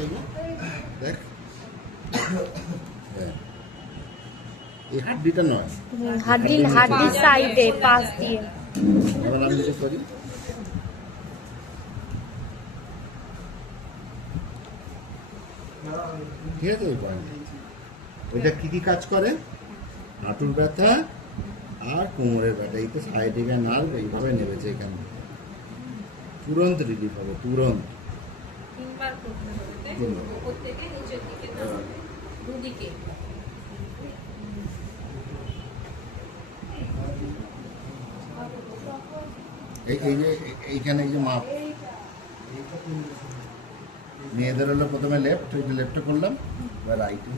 এই যে দেখ, এই হাড্ডিটা নয়, হাড্ডির সাইডে পাশ দিয়ে। এবার আমি যেটা করি, ঠিক আছে, ওইটা কি কি কাজ করে? হাঁটুর ব্যথা আর কোমরের ব্যথা, এই তো সাইডিকা নার্ভ এইভাবে নেমেছে এখানে, তুরন্ত রিলিফ হবে, তুরন্ত। তিনবার করতে হবে, তাই তো? উপর থেকে নিচের দিকে নামাবে, দুদিকে। এই যে এইখানে এই যে মাপ, মেয়েদের হলো প্রথমে লেফট, ওই যে লেফটে করলাম, এবার রাইটে।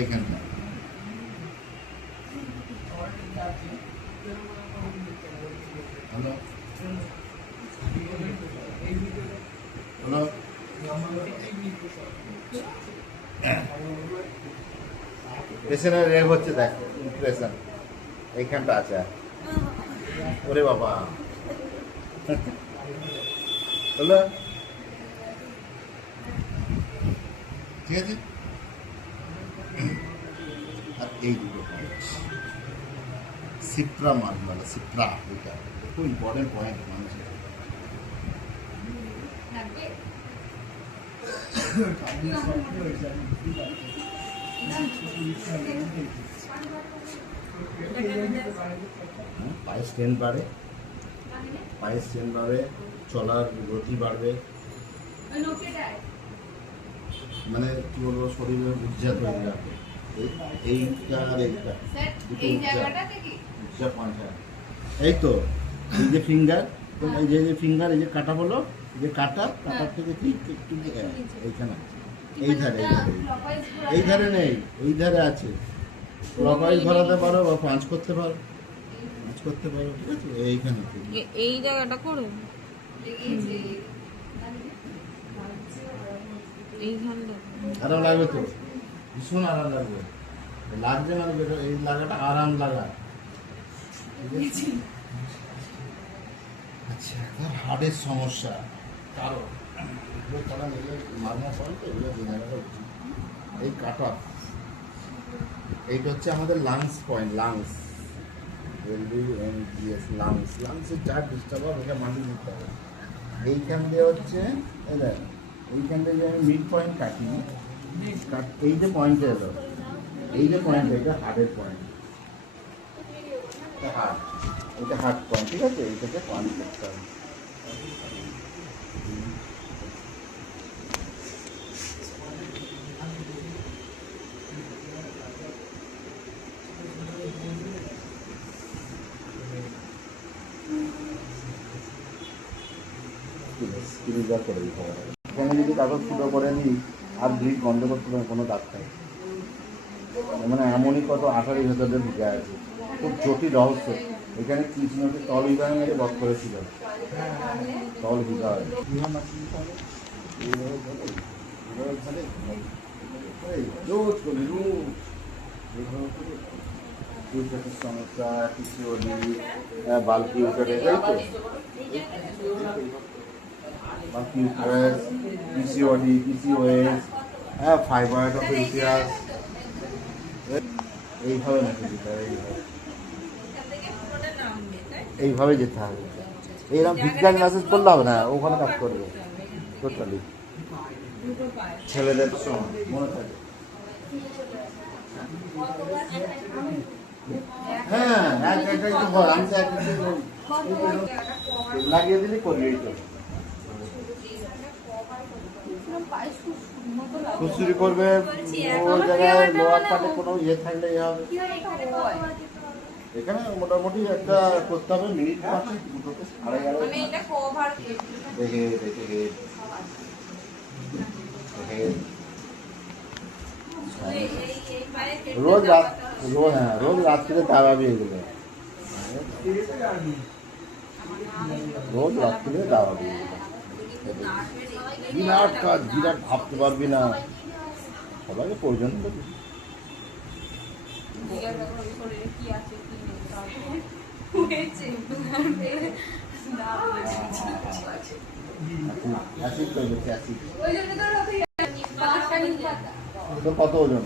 এইখানটা হ্যালো হ্যালো, পেছনের রেগ হচ্ছে, দেখ ইমপ্রেশন এইখানটা আছে। ওরে বাবা, হলো, ঠিক আছে। আর এই দুটো সিপ্রা মারমালা, সিপ্রা, এটা খুব ইম্পর্টেন্ট পয়েন্ট মানুষের। পায়ের স্ট্রেন্থ বাড়ে, পায়ের স্ট্রেন্থ বাড়বে, চলার গতি বাড়বে, মানে কি বলবো, শরীরের উর্জা তৈরি রাখবে। এইটা আর এইটা দুটো উর্জা পয়েন্ট। এই তো এই যে ফিঙ্গার, এই যে ফিঙ্গার, এই যে কাটা হলো, এই যে কাটার থেকে ঠিক একটু এইখানে, এই ধারে, এই ধারে নেই, এই ধারে আছে। ক্লকওয়াইজ ঘোরাতে পারো বা পাঁচ করতে পারো, ঠিক আছে। এইখানে এই জায়গাটা করো, এইখানটা আরাম লাগবে তো, ভীষণ আরাম লাগবে, লাগছে মানে এই লাগাটা আরাম লাগা। আচ্ছা, এবার হার্টের সমস্যা কারো তারা নিলে মারমা পয়েন্ট, এগুলো জেনে রাখা উচিত। এই কাটা, এইটা হচ্ছে আমাদের লাংস পয়েন্ট, লাংস, লাংসের যা ডিস্টার্ব হবে এটা মাটি দিতে হবে। এইখান দিয়ে হচ্ছে এইখান থেকে যে আমি মিড পয়েন্ট কাটি, এই যে পয়েন্টে এলো, এই যে পয়েন্ট, এটা হার্টের পয়েন্ট, হার্ট, এটা হার্ট পয়েন্ট, ঠিক আছে। এইটাকে পয়েন্ট করতে হবে। করে দিতে হবে। এখানে যদি কাগজ ফুটো করে নিই আর ব্লিড বন্ধ করতে হবে, কোনো ডাক্তার মানে এমনই কত আঠারি ভেতরে ঢুকে আছে, খুব জটিল রহস্য। এখানে কৃষ্ণকে তল হৃদয় মেরে বধ করেছিল, তল হৃদয়। সমস্যা পিসিওডি, বাল্কি উঠে, তাই তো, bulky uterus, PCOD, PCOS, fibroid of uterus, এইভাবে মেখে দিতে হবে, এইভাবে যেতে হবে। এইরকম বিজ্ঞান মেসেজ করলে হবে না, ওখানে কাজ করবে টোটালি। ছেলেদের সময় মনে থাকে, হ্যাঁ, লাগিয়ে দিলে করবি। এই তো সুসুরি করবে, ওই জায়গায় লোয়ার পার্টে কোনো ইয়ে থাকলে ইয়ে হবে। এখানে মোটামুটি একটা করতে হবে মিনিট 5 দুটোকে 11:30 দেখে রোজ রাত্রিরে তারাবি এগুলো। রোজ রাত্রিরে দাঁড়াবি। বিরাট কাজ, বিরাট ভাবতে পারবি না, সবাইকে প্রয়োজন দেবে। শরীরে কি আছে কি নেই হয়েছে অ্যাসিড তৈরি হচ্ছে, অ্যাসিড। ওই জন্য তো তো কত ওজন?